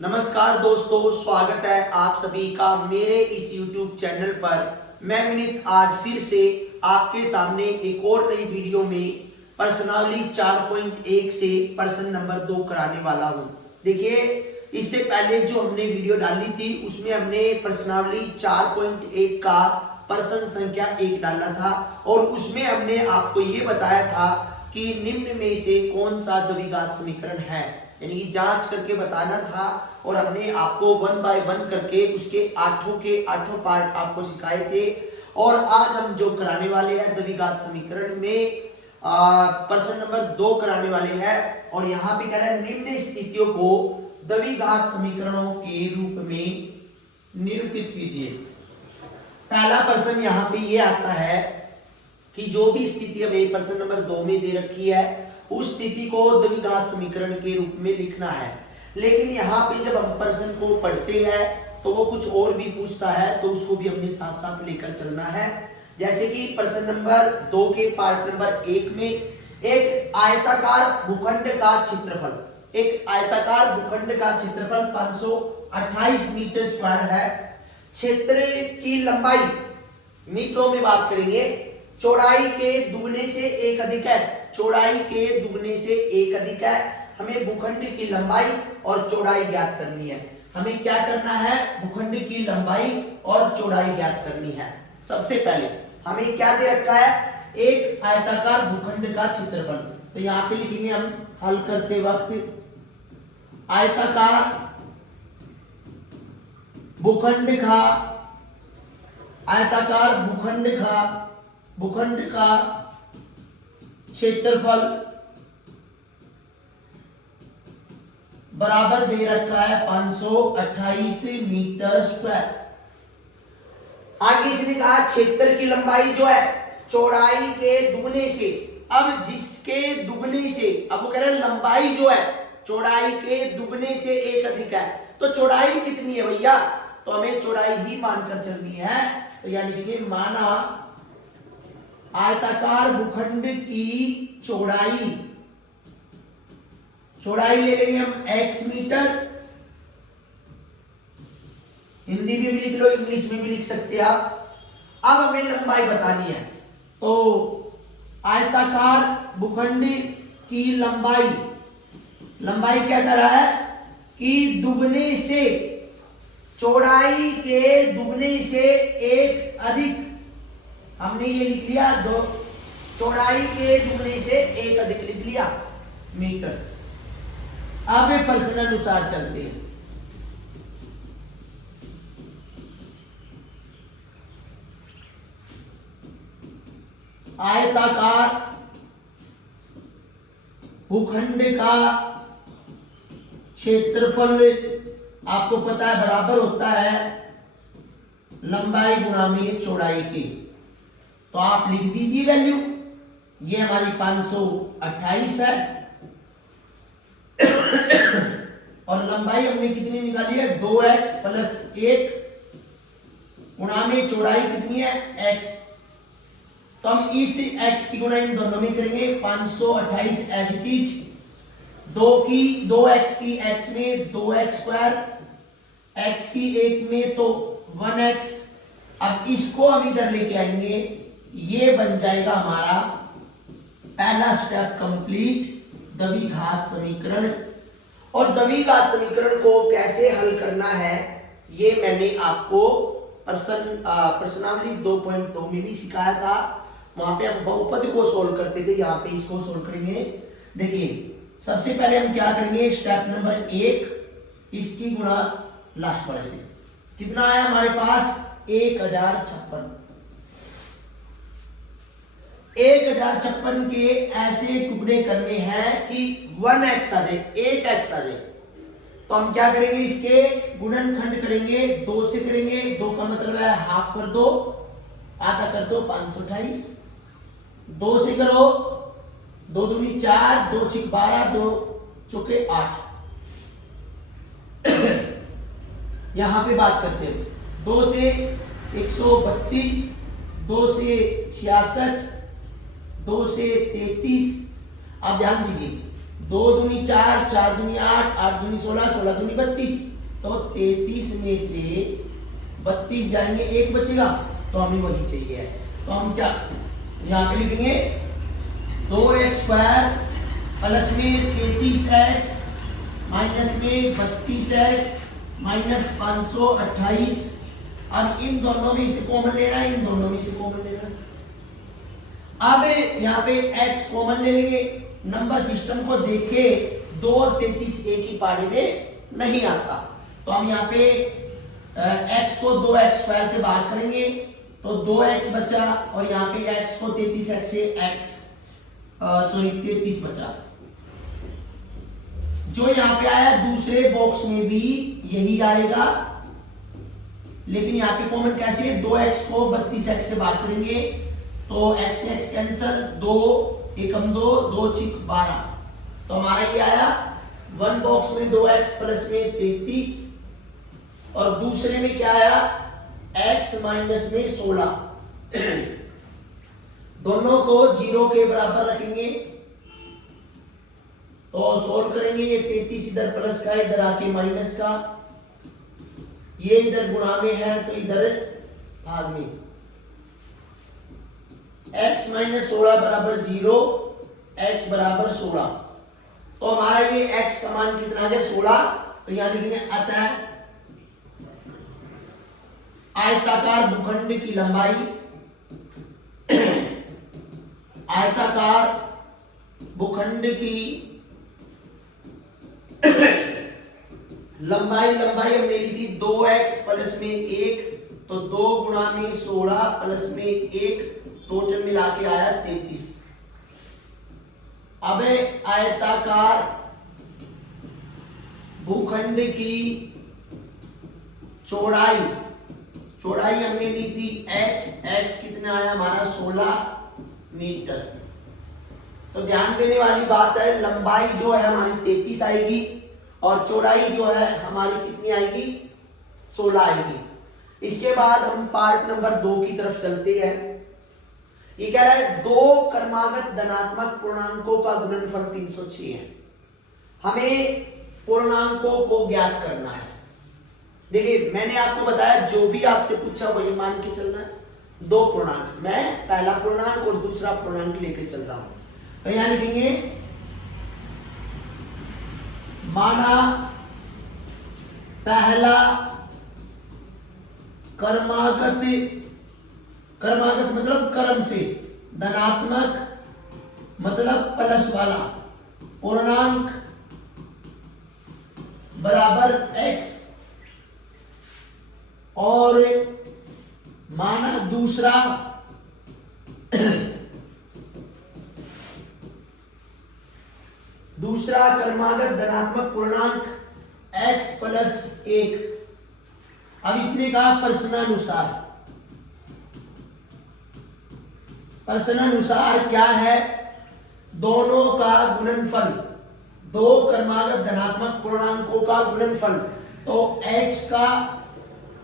नमस्कार दोस्तों, स्वागत है आप सभी का मेरे इस YouTube चैनल पर। मैं विनीत आज फिर से आपके सामने एक और नई वीडियो में प्रश्नावली 4.1 से प्रश्न नंबर 2 कराने वाला हूं। देखिए, इससे पहले जो हमने वीडियो डाली थी उसमें हमने प्रश्नावली 4.1 का प्रश्न संख्या 1 डाला था और उसमें हमने आपको ये बताया था कि निम्न में से कौन सा द्विघात समीकरण है, यानी कि जांच करके बताना था। और हमने आपको 1 बाय 1 करके उसके के आठों पार्ट आपको सिखाए थे। और आज हम जो कराने वाले हैं द्विघात समीकरण में प्रश्न नंबर 2 कराने वाले हैं। और यहाँ पे कह रहा है निम्न स्थितियों को द्विघात समीकरणों के रूप में निरूपित कीजिए। पहला प्रश्न यहाँ पे ये आता है कि जो भी स्थिति हमें प्रश्न नंबर 2 में दे रखी है उस स्थिति को द्विघात समीकरण के रूप में लिखना है। लेकिन यहाँ पे जब हम प्रश्न को पढ़ते हैं तो वो कुछ और भी पूछता है, तो उसको भी अपने साथ साथ लेकर चलना है। जैसे कि प्रश्न नंबर 2 के पार्ट नंबर 1 में एक आयताकार भूखंड का क्षेत्रफल 528 मीटर स्क्वायर है। क्षेत्र की लंबाई मीटरों में बात करेंगे, चौड़ाई के दुगने से एक अधिक है। हमें भूखंड की लंबाई और चौड़ाई ज्ञात करनी है। हमें क्या करना है? भूखंड की लंबाई और चौड़ाई ज्ञात करनी है। सबसे पहले हमें क्या दे रखा है? एक आयताकार भूखंड का क्षेत्रफल। तो यहाँ पे लिखेंगे हम हल करते वक्त, आयताकार भूखंड का क्षेत्रफल बराबर दे रखा है 528 मीटर स्क्वायर। आगे इसने कहा क्षेत्र की लंबाई जो है चौड़ाई के दुगने से। अब जिसके दुगने से, अब वो कह रहे हैं लंबाई जो है चौड़ाई के दुगने से एक अधिक है, तो चौड़ाई कितनी है भैया? तो हमें चौड़ाई ही मानकर चलनी है। तो यानी कि माना आयताकार भूखंड की चौड़ाई ले लेंगे हम x मीटर। हिंदी में भी लिख लो, इंग्लिश में भी लिख सकते हैं आप। अब हमें लंबाई बतानी है, तो आयताकार भूखंड की लंबाई क्या कर रहा है कि दुगने से, चौड़ाई के दुगने से एक अधिक। हमने ये लिख लिया, दो चौड़ाई के दुगने से एक अधिक लिख लिया मीटर। अब प्रश्न अनुसार चलते हैं। आयताकार भूखंड का क्षेत्रफल आपको पता है बराबर होता है लंबाई गुणा में चौड़ाई की। तो आप लिख दीजिए वैल्यू, ये हमारी 528 है और लंबाई हमने कितनी निकाली है? 2x प्लस 1 गुणा में चौड़ाई कितनी है? x। तो हम इस x की गुणा इन दोनों में करेंगे। 528 एच 2x की x में 2x स्क्वायर, x की 1 में तो 1x। अब इसको हम इधर लेके आएंगे, ये बन जाएगा हमारा पहला स्टेप कंप्लीट, द्विघात समीकरण। और द्विघात समीकरण को कैसे हल करना है ये मैंने आपको प्रश्नावली 2.2 में भी सिखाया था। वहां पे हम बहुपद को सोल्व करते थे, यहाँ पे इसको सोल्व करेंगे। देखिए, सबसे पहले हम क्या करेंगे? स्टेप नंबर 1, इसकी गुणा लास्ट वाले से। कितना आया हमारे पास? 1056। 1056 के ऐसे टुकड़े करने हैं कि 1x आ जाए, 1x आ जाए। तो हम क्या करेंगे? इसके गुणनखंड करेंगे, 2 से करेंगे। 2 का मतलब है हाफ कर दो, आधा कर दो, 528। 2 से करो, 2 दूनी 4, 2 छिक 12, 2 चौके 8। यहां पे बात करते हैं 2 से 132, 2 से 66, 2 से 33। आप ध्यान दीजिए, 2 दूनी 4, 4 दूनी 8, 8 दूनी 16, 16 दूनी 32। तो 33 में से 32 जाएंगे, एक बचेगा, तो हमें वही चाहिए। तो हम क्या यहाँ पे लिखेंगे 2x² प्लस में 33x माइनस में 32x माइनस 528। अब इन दोनों में से कॉमन लेना है, इन दोनों में से कॉमन लेना है। अब यहाँ पे x कॉमन ले लेंगे। नंबर सिस्टम को देखे 2 और 33 एक ही पारे में नहीं आता, तो हम यहाँ पे x को 2x² से बाहर करेंगे तो 2x बचा, और यहाँ पे x को 33x से 33 बचा। जो यहाँ पे आया दूसरे बॉक्स में भी यही आएगा, लेकिन यहाँ पे कॉमन कैसे है, 2x को 32x से बाहर करेंगे तो x से x कैंसल, 2 एकम 2, 2 छिक 12। तो हमारा ये आया वन बॉक्स में 2x प्लस में 33, और दूसरे में क्या आया x माइनस में 16। दोनों को 0 के बराबर रखेंगे तो सोल्व करेंगे। ये 33 इधर प्लस का, इधर आके माइनस का, ये इधर गुणा में है तो इधर भाग में। x माइनस 16 बराबर 0, x बराबर 16। तो हमारा ये x का मान कितना है 16। तो यहां लिखेंगे अतः आयताकार भूखंड की लंबाई, आयताकार भूखंड की लंबाई हमने ली थी 2x प्लस में 1, तो 2 गुणा में 16 प्लस में 1, टोटल मिला के आया 33। अब आयताकार भूखंड की चौड़ाई हमने ली थी x कितना आया हमारा 16 मीटर। तो ध्यान देने वाली बात है, लंबाई जो है हमारी 33 आएगी और चौड़ाई जो है हमारी कितनी आएगी 16 आएगी। इसके बाद हम पार्ट नंबर 2 की तरफ चलते हैं। ये कह रहा है 2 क्रमागत धनात्मक पूर्णांकों का गुणनफल 306 है। हमें पूर्णांकों को ज्ञात करना है। देखिए मैंने आपको बताया जो भी आपसे पूछा वही मान के चलना है। 2 पूर्णांक, मैं पहला पूर्णांक और दूसरा पूर्णांक लेके चल रहा हूं। तो यहां लिखेंगे माना पहला क्रमागत मतलब क्रम से, धनात्मक मतलब प्लस वाला पूर्णांक बराबर x, और माना दूसरा क्रमागत धनात्मक पूर्णांक x प्लस 1। अब इसने कहा प्रश्नानुसार क्या है, दोनों का गुणनफल, 2 क्रमागत धनात्मक पूर्णांकों का गुणनफल, तो x का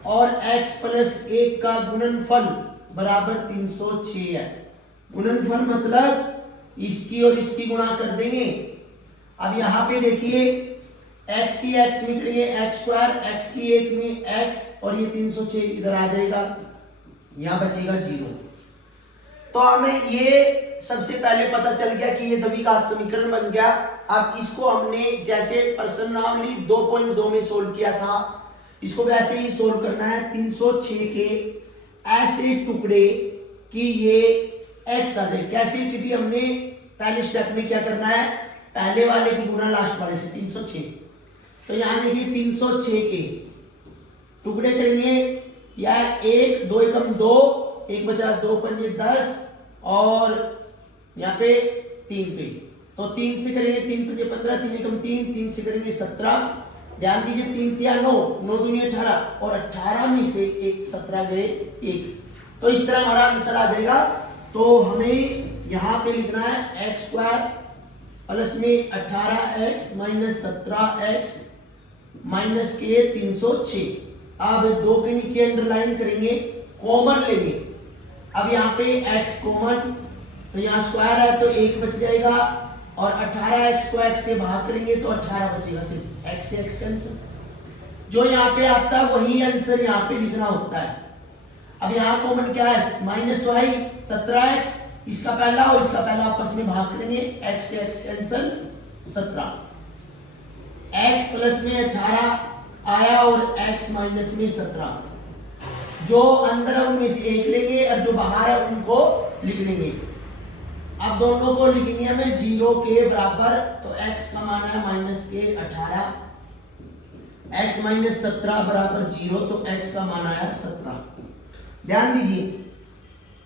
और x प्लस 1 का गुणनफल बराबर 306 है। गुणनफल मतलब इसकी और इसकी गुणा कर देंगे। अब यहां पे देखिए x की x में करेंगे x², x की 1 में x, और ये 306 इधर आ जाएगा, यहां बचेगा 0। तो हमें ये सबसे पहले पता चल गया कि ये द्विघात समीकरण बन गया। अब इसको हमने जैसे प्रश्नावली 2.2 में सोल्व किया था, इसको वैसे ही सोल्व करना है। 306 के ऐसे टुकड़े कि ये x आ जाए। कैसे, क्योंकि हमने पहले स्टेप में क्या करना है, पहले वाले की गुना लास्ट वाले से 306। तो यहां देखिए 306 के टुकड़े करेंगे, या 1 2 एकम 2, 1 बचा 2 पंजे 10, और यहाँ पे 3 पे, तो 3 से करेंगे 3 पंजे 15, 3 एकम 3, 3 से करेंगे 17। ध्यान दीजिए 3 तिया 9, 9 दूनी 18, और 18 में से 17 गए 1। तो इस तरह हमारा आंसर आ जाएगा। तो हमें यहाँ पे लिखना है x² प्लस में 18x माइनस 17x माइनस के 306। अब 2 के नीचे अंडरलाइन करेंगे, कॉमन लेंगे। अब यहाँ पे x कॉमन, तो यहाँ स्क्वायर है तो 1 बच जाएगा, और 18x को x से भाग करेंगे तो 18 बचेगा, सिर्फ x से x कैंसिल। जो यहाँ पे आता है वही आंसर यहाँ पे लिखना होता है। अब यहाँ कॉमन क्या है, माइनस तो है ही, 17x, इसका पहला और इसका पहला आपस में भाग करेंगे, x से x कैंसिल 17, x प्लस में 18 आया और x माइनस में 17। जो अंदर है उनमें से एक लेंगे और जो बाहर है उनको लिख लेंगे। अब दोनों को लिखेंगे हमें 0 के बराबर, तो x का मान है माइनस के 18, x माइनस 17 बराबर 0, तो x का मान आया 17। ध्यान दीजिए,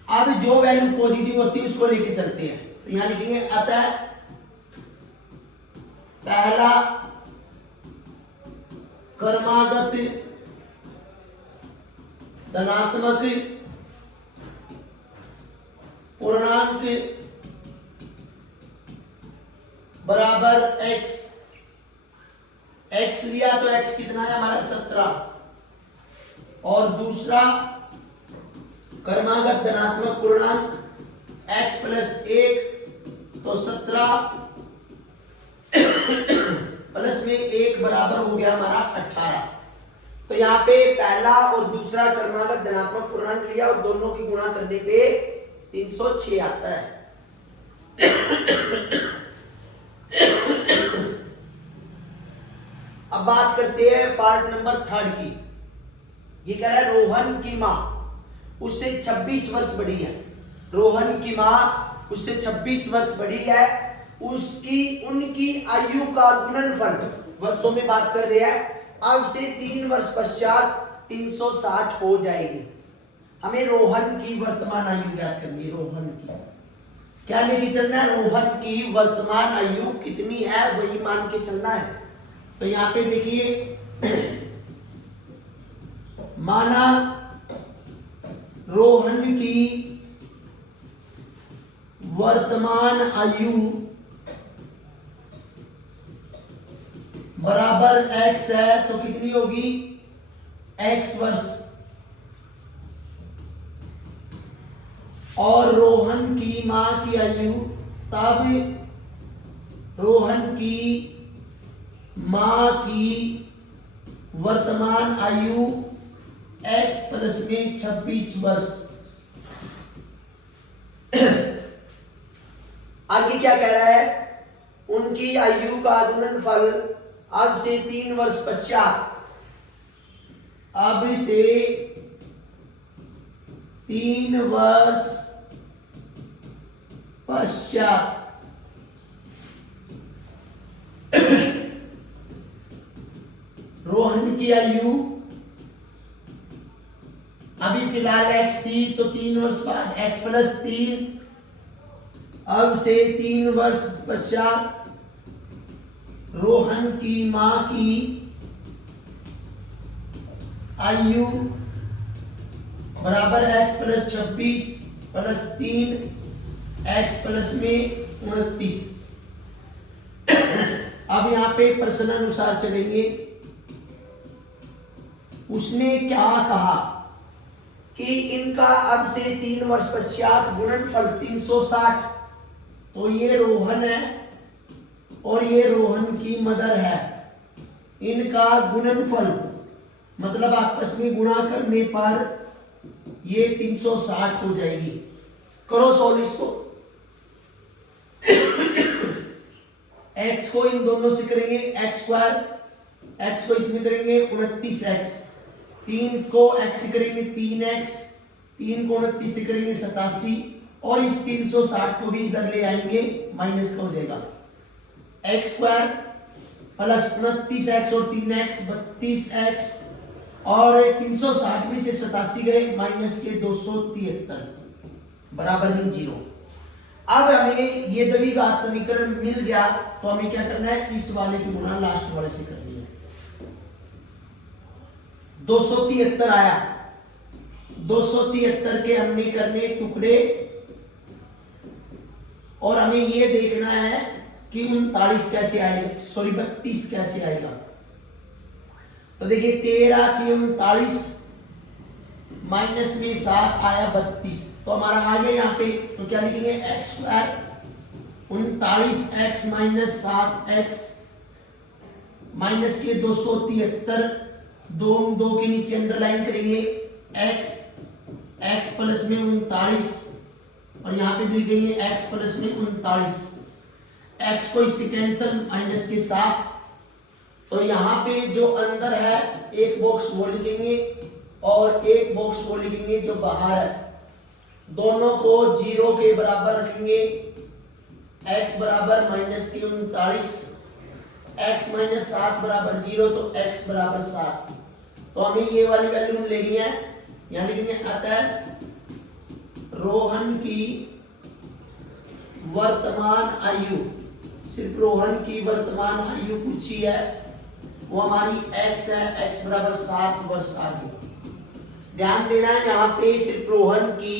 अब जो वैल्यू पॉजिटिव होती है उसको लेके चलते हैं, तो यहां लिखेंगे अतः पहला क्रमागत धनात्मक पूर्णांक बराबर x, x लिया तो x कितना है हमारा 17, और दूसरा क्रमागत धनात्मक पूर्णांक x प्लस 1, तो 17 प्लस में 1 बराबर हो गया हमारा 18। तो यहाँ पे पहला और दूसरा क्रमागत धनात्मक पूर्णांक लिया और दोनों की गुणा करने पे 306 आता है। अब बात करते हैं पार्ट नंबर 3 की। ये कह रहा है रोहन की मां उससे 26 वर्ष बड़ी है। रोहन की मां उससे 26 वर्ष बड़ी है, उनकी आयु का गुणनफल, वर्षों में बात कर रहे हैं, अब से 3 वर्ष पश्चात 360 हो जाएगी। हमें रोहन की वर्तमान आयु ज्ञात करनी है। रोहन की क्या लेके चलना है, रोहन की वर्तमान आयु कितनी है वही मान के चलना है। तो यहां पे देखिए, माना रोहन की वर्तमान आयु बराबर x है, तो कितनी होगी x वर्ष, और रोहन की मां की आयु, तब रोहन की मां की वर्तमान आयु x प्लस में 26 वर्ष। आगे क्या कह रहा है, उनकी आयु का गुणनफल अब से 3 वर्ष पश्चात, अब से 3 वर्ष पश्चात रोहन की आयु अभी फिलहाल x थी, तो 3 वर्ष बाद x प्लस 3, अब से 3 वर्ष पश्चात रोहन की मां की आयु बराबर x plus 26 plus 3, x plus में 29। अब यहां पे प्रश्न अनुसार चलेंगे। उसने क्या कहा कि इनका अब से 3 वर्ष पश्चात गुणनफल 360, तो ये रोहन है और ये रोहन की मदर है, इनका गुणनफल मतलब आपस में गुणा करने पर ये 360 हो जाएगी। करो सॉल्व इसको। x को इन दोनों से करेंगे x स्क्वायर, x को इसमें करेंगे 29x, 3 को x से करेंगे 3x, 3 को 29 से करेंगे 87, और इस 360 को भी इधर ले आएंगे, माइनस का हो जाएगा x स्क्वायर प्लस 29x और 3x 32x, और 360 में से 87 गए, माइनस के 273 बराबर में 0। अब हमें ये द्विघात समीकरण मिल गया, तो हमें क्या करना है, इस वाले की गुणा लास्ट वाले से करनी है। 273 आया, 273 के हमने करने टुकड़े, और हमें ये देखना है कि 39 कैसे आएगा, सॉरी 32 कैसे आएगा। तो देखिए 13 के 39 माइनस में 7 आया 32, तो हमारा आ गया यहाँ पे। तो क्या लिखेंगे, x square 39x minus 7x minus के 273, दो के नीचे अंडरलाइन करेंगे x प्लस में 39 और यहाँ पे भी लिखेंगे x प्लस में 39, x को इससे कैंसिल माइनस के साथ, तो यहाँ पे जो अंदर है एक बॉक्स वो लिखेंगे और एक बॉक्स वो लिखेंगे जो बाहर है, दोनों को 0 के बराबर रखेंगे। x बराबर माइनस के 39, x माइनस 7 बराबर 0, तो x बराबर 7, तो हमें ये वाली वैल्यू लेनी है, यहाँ लिखेंगे अतः रोहन की वर्तमान आयु, सिर्फ रोहन की वर्तमान आयु पूछी है, वो हमारी x है, x बराबर 7 वर्ष आयु। ध्यान देना है यहाँ पे सिर्फ रोहन की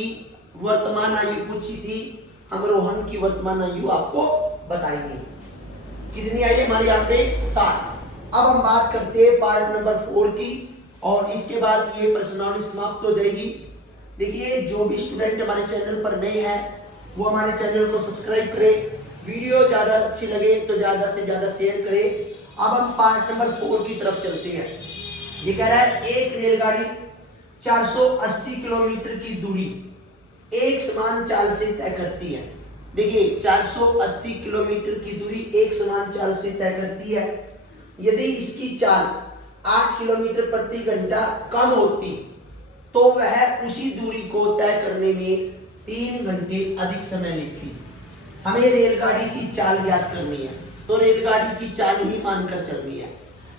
वर्तमान आयु पूछी थी, हम रोहन की वर्तमान आयु आपको बताएंगे कितनी आई है हमारे यहाँ पे 7। अब हम बात करते हैं पार्ट नंबर 4 की और इसके बाद ये प्रश्नावली समाप्त हो जाएगी। देखिए जो भी स्टूडेंट हमारे चैनल पर नए हैं वो हमारे चैनल को सब्सक्राइब करें, वीडियो ज़्यादा अच्छी लगे तो ज़्यादा से ज़्यादा शेयर करें। अब हम पार्ट नंबर 4 की तरफ चलते हैं। ये कह रहा है एक रेलगाड़ी 480 किलोमीटर की दूरी एक समान चाल से तय करती है। देखिए 480 किलोमीटर की दूरी एक समान चाल से तय करती है। यदि इसकी चाल 8 किलोमीटर प्रति घंटा कम होती तो वह उसी दूरी को तय करने में 3 घंटे अधिक समय लेती। हमें रेलगाड़ी की चाल ज्ञात करनी है, तो रेलगाड़ी की चाल ही मानकर चलनी है।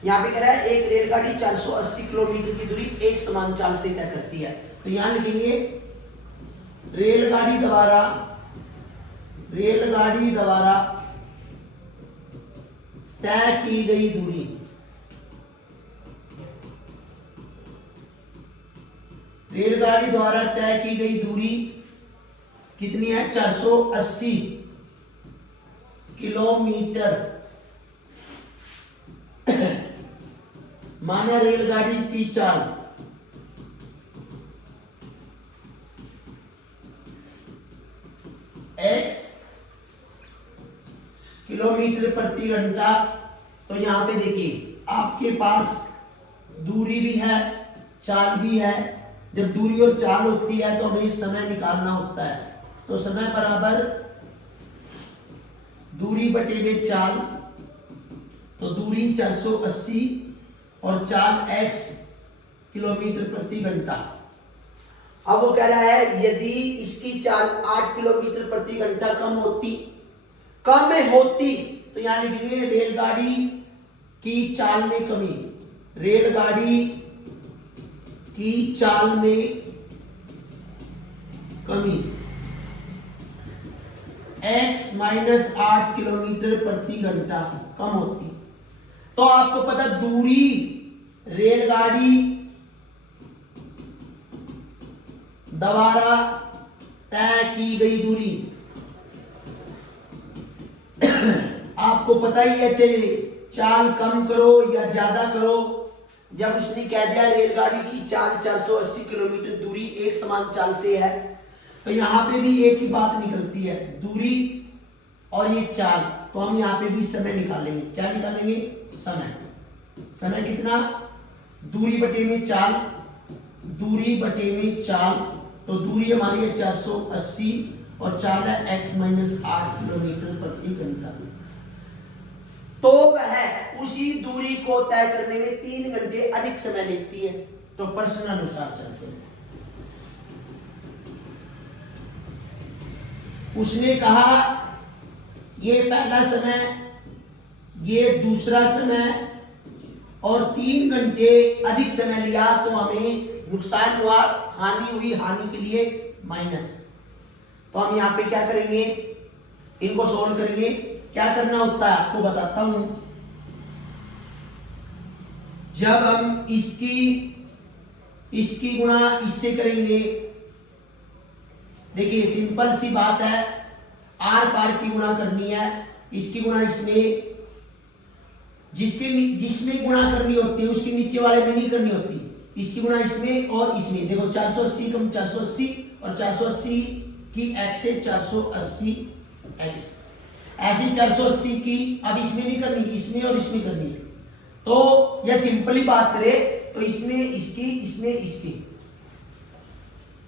यहाँ पे कह रहा है एक रेलगाड़ी 480 किलोमीटर की दूरी एक समान चाल से तय करती है, तो यहाँ लिखेंगे रेलगाड़ी द्वारा तय की गई दूरी, रेलगाड़ी द्वारा तय की गई दूरी कितनी है 480 किलोमीटर। माना रेलगाड़ी की चाल x किलोमीटर प्रति घंटा, तो यहां पे देखिए आपके पास दूरी भी है चाल भी है। जब दूरी और चाल होती है तो हमें समय निकालना होता है, तो समय बराबर दूरी बटे में चाल, तो दूरी 480 और चाल x किलोमीटर प्रति घंटा। अब वो कह रहा है यदि इसकी चाल 8 किलोमीटर प्रति घंटा कम होती, तो यहां लिखेंगे रेलगाड़ी की चाल में कमी, रेलगाड़ी की चाल में कमी x माइनस 8 किलोमीटर प्रति घंटा कम होती। तो आपको पता दूरी रेलगाड़ी द्वारा तय की गई दूरी आपको पता ही है, चलिए चाल कम करो या ज्यादा करो। जब उसने कह दिया रेलगाड़ी की चाल 480 किलोमीटर दूरी एक समान चाल से है, तो यहां पे भी एक ही बात निकलती है, दूरी और ये चाल, तो हम यहां पे भी समय निकालेंगे। क्या निकालेंगे? समय। समय कितना? दूरी बटे में चाल, दूरी बटे में चाल, तो दूरी हमारी है 480 और चाल है x माइनस 8 किलोमीटर प्रति घंटा। तो वह उसी दूरी को तय करने में 3 घंटे अधिक समय लेती है। तो प्रश्न अनुसार चलते हैं। उसने कहा ये पहला समय, ये दूसरा समय और 3 घंटे अधिक समय लिया, तो हमें नुकसान हुआ, हानि हुई, हानि के लिए माइनस। तो हम यहां पे क्या करेंगे? इनको सोल्व करेंगे। क्या करना होता है आपको बताता हूं। जब हम इसकी गुणा इससे करेंगे, देखिए सिंपल सी बात है, आर पार की गुणा करनी है, इसकी गुणा इसमें, जिसमें गुणा करनी होती है उसके नीचे वाले में नहीं करनी होती, इसकी गुणा इसमें और इसमें। देखो 480 कम 480 और 480 की x से 480 x, ऐसी 480 की अब इसमें नहीं करनी, इसमें और इसमें करनी है। तो यह सिंपली बात करें तो इसमें इसकी, इसमें इसकी,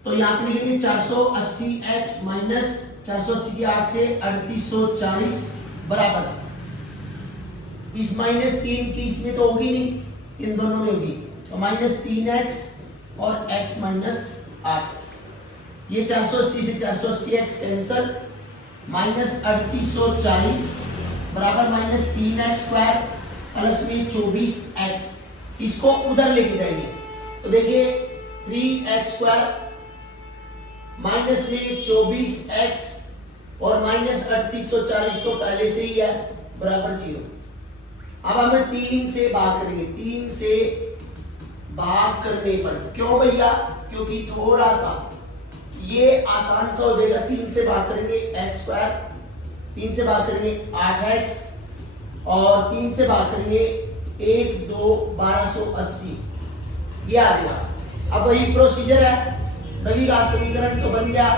तो यहाँ पे लिखेंगे 480x माइनस 480 की 8 से 3840 बराबर इस -3 की इसमें तो होगी नहीं, इन दोनों में होगी, तो -3x और x माइनस 8, ये 480 से 480x कैंसल, -3840 बराबर -3x स्क्वायर प्लस में 24x, इसको उधर लेके जाएंगे तो देखिए 3x स्क्वायर माइनस में 24x और -3840 तो पहले से ही है बराबर 0। अब हमें 3 से भाग करेंगे, 3 से भाग करने पर, क्यों भैया, क्योंकि थोड़ा सा ये आसान सा हो जाएगा। 3 से भाग करेंगे x स्क्वायर, 3 से भाग करेंगे 8x और 3 से भाग करेंगे 1 2 1280, ये आ जाएगा। अब वही प्रोसीजर है, द्विघात समीकरण तो बन गया,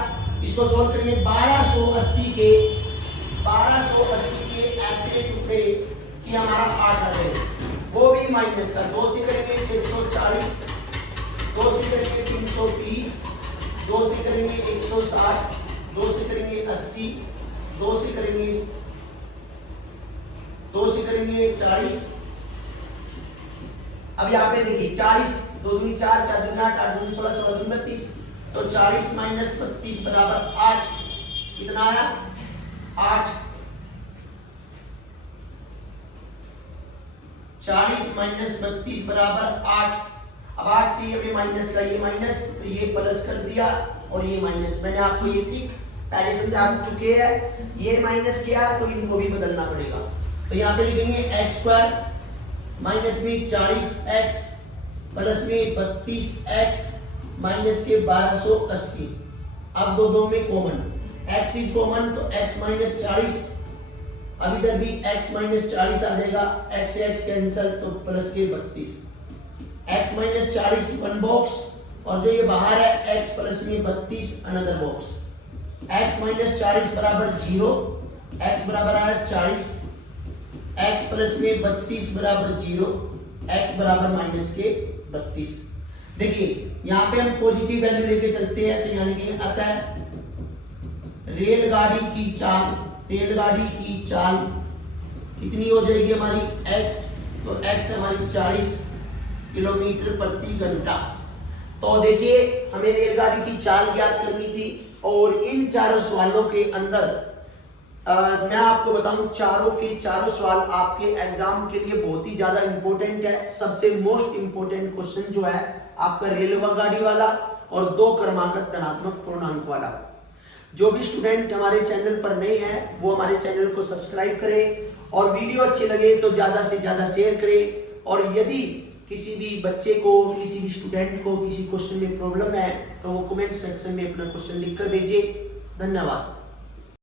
इसको सोल्व करेंगे। 1280 के ऐसे टुकड़े कि हमारा 8 आ जाए, वो भी माइनस का 2 से करेंगे 640, 2 से करेंगे 320, 2 से करेंगे 160, 2 से करेंगे 80, 2 से करेंगे 40। अब यहाँ पे देखिए 40, 2 दूनी 4, 4 दूनी 8, 8 दूनी 16, 16 दूनी 32, तो 40 माइनस 32 बराबर 8, कितना आया 8, 40 माइनस 32 बराबर 8। अब 8 चाहिए हमें माइनस का, ये माइनस तो ये प्लस कर दिया और ये माइनस, मैंने आपको ये ट्रिक पहले समझा चुके हैं, ये माइनस किया तो इनको भी बदलना पड़ेगा। तो यहाँ पे लिखेंगे x स्क्वायर माइनस में 40x प्लस में 32x माइनस के 1280। अब दो में कॉमन, x इज कॉमन तो x माइनस 40, अब इधर भी x माइनस 40 आ जाएगा, x से x कैंसल तो प्लस के 32, x माइनस 40 वन बॉक्स और जो ये बाहर है x प्लस में 32 अनदर बॉक्स। x माइनस 40 बराबर 0, x बराबर आया 40, x प्लस में 32 बराबर 0, x बराबर माइनस के 32। देखिए यहाँ पे हम पॉजिटिव वैल्यू लेके चलते हैं तो यानी कि अतः रेलगाड़ी की चाल कितनी हो जाएगी हमारी x, तो x हमारी 40 किलोमीटर प्रति घंटा। तो देखिए हमें रेलगाड़ी की चाल ज्ञात करनी थी और इन चारों सवालों के अंदर मैं आपको बताऊं चारों के चारों सवाल आपके एग्जाम के लिए बहुत ही ज्यादा इंपॉर्टेंट है। सबसे मोस्ट इंपॉर्टेंट क्वेश्चन जो है आपका रेलगाड़ी वाला और 2 क्रमागत धनात्मक पूर्णांक वाला। जो भी स्टूडेंट हमारे चैनल पर नए हैं वो हमारे चैनल को सब्सक्राइब करें और वीडियो अच्छी लगे तो ज्यादा से ज्यादा शेयर करें। और यदि किसी भी बच्चे को, किसी भी स्टूडेंट को किसी क्वेश्चन में प्रॉब्लम है तो वो कमेंट सेक्शन में अपना क्वेश्चन लिखकर भेजिए। धन्यवाद।